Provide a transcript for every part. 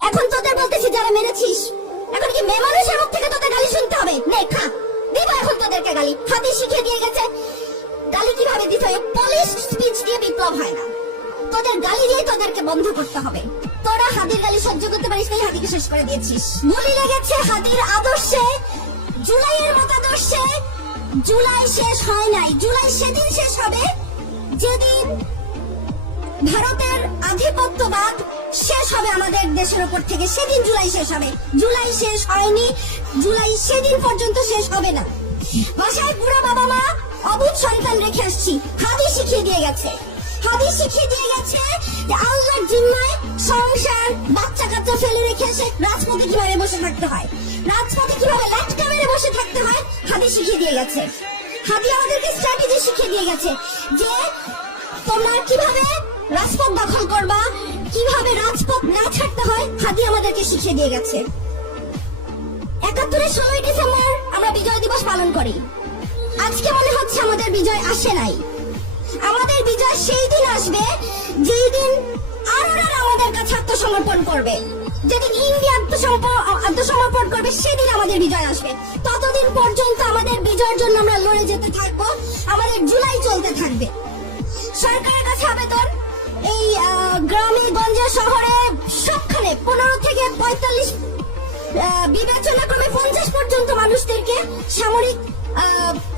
এখন তোদের বলতেছি যারা মেরেছিস, এখন কি মেয়ে মানুষের মুখ থেকে তোদের গালি শুনতে হবে? নে খা, দিব এখন তোদেরকে গালি। হাতি শিখিয়ে দিয়ে গেছে গালি কিভাবে দিতে হয়। পুলিশ স্পিচ দিয়ে বিপ্লব হয় না, তোদের গালি দিয়ে তোদেরকে বন্ধ করতে হবে। তোরা হাতির গালি সহ্য করতে পারিস না, হাতিকে শেষ করে দিয়েছিস। গুলি লেগেছে হাতির আদর্শে, জুলাইয়ের মতাদর্শে। জুলাই শেষ হয় নাই, জুলাই সেদিন শেষ হবে যেদিন ভারতের আধিপত্যবাদ শেষ হবে আমাদের দেশের উপর থেকে, সেদিন জুলাই শেষ হবে। জুলাই শেষ হয়নি, জুলাই সেদিন পর্যন্ত শেষ হবে না। বাসায় বুড়া বাবা মা অবুঝ সন্তান রেখে আসছি, হাদি শিখিয়ে দিয়ে গেছে, হাদি শিখিয়ে দিয়ে গেছে যে আল্লাহর জিম্মায় সংসার বাচ্চা কাচ্চা ফেলে রেখে এসে রাজপথে কিভাবে বসে থাকতে হয়, রাজপথে কিভাবে লাটকা মেরে বসে থাকতে হয়, হাদি শিখিয়ে দিয়ে গেছে। হাদি আমাদেরকে স্ট্র্যাটেজি শিখিয়ে দিয়ে গেছে যে তোমরা কিভাবে রাজপথ দখল করবা, কিভাবে রাজপথ না ছাড়তে হয়, হাদি আমাদেরকে শিখিয়ে দিয়ে গেছে। ৭১-এর ১৬ই ডিসেম্বর আমরা বিজয় দিবস পালন করি। আজকে মনে হচ্ছে আমাদের বিজয় আসে নাই। আমাদের বিজয় সেই দিন আসবে যেই দিন আরোরা আমাদের কাছে আত্মসমর্পণ করবে, যেদিন ইন্ডিয়া আত্মসমর্পণ করবে, সেদিন আমাদের বিজয় আসবে। ততদিন পর্যন্ত আমাদের বিজয়ের জন্য আমরা লড়ে যেতে থাকবো, আমাদের জুলাই চলতে থাকবে। সরকারের কাছে আবেদন, এই গ্রামে গঞ্জে শহরে সবখানে ১৫ থেকে ৪৫ বিবেচনা ক্রমে ৫০ পর্যন্ত মানুষদেরকে সামরিক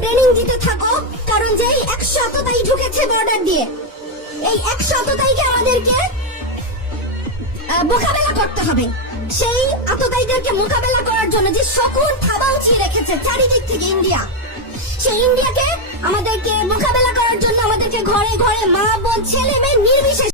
ট্রেনিং দিতে থাকো। কারণ যেই ১০০ আততায়ী ঢুকেছে বর্ডার দিয়ে, এই ১০০ আততায়ীকে আমাদেরকে মোকাবেলা করতে হবে। সেই আততায়ীদেরকে মোকাবেলা করার জন্য যে শকুন থাবা উঁচিয়ে রেখেছে চারিদিক থেকে ইন্ডিয়া, সেই ইন্ডিয়াকে আমাদেরকে মোকাবেলা করার জন্য আমাদেরকে ঘরে ঘরে মা বোন ছেলে মেয়ে নির্বিশেষে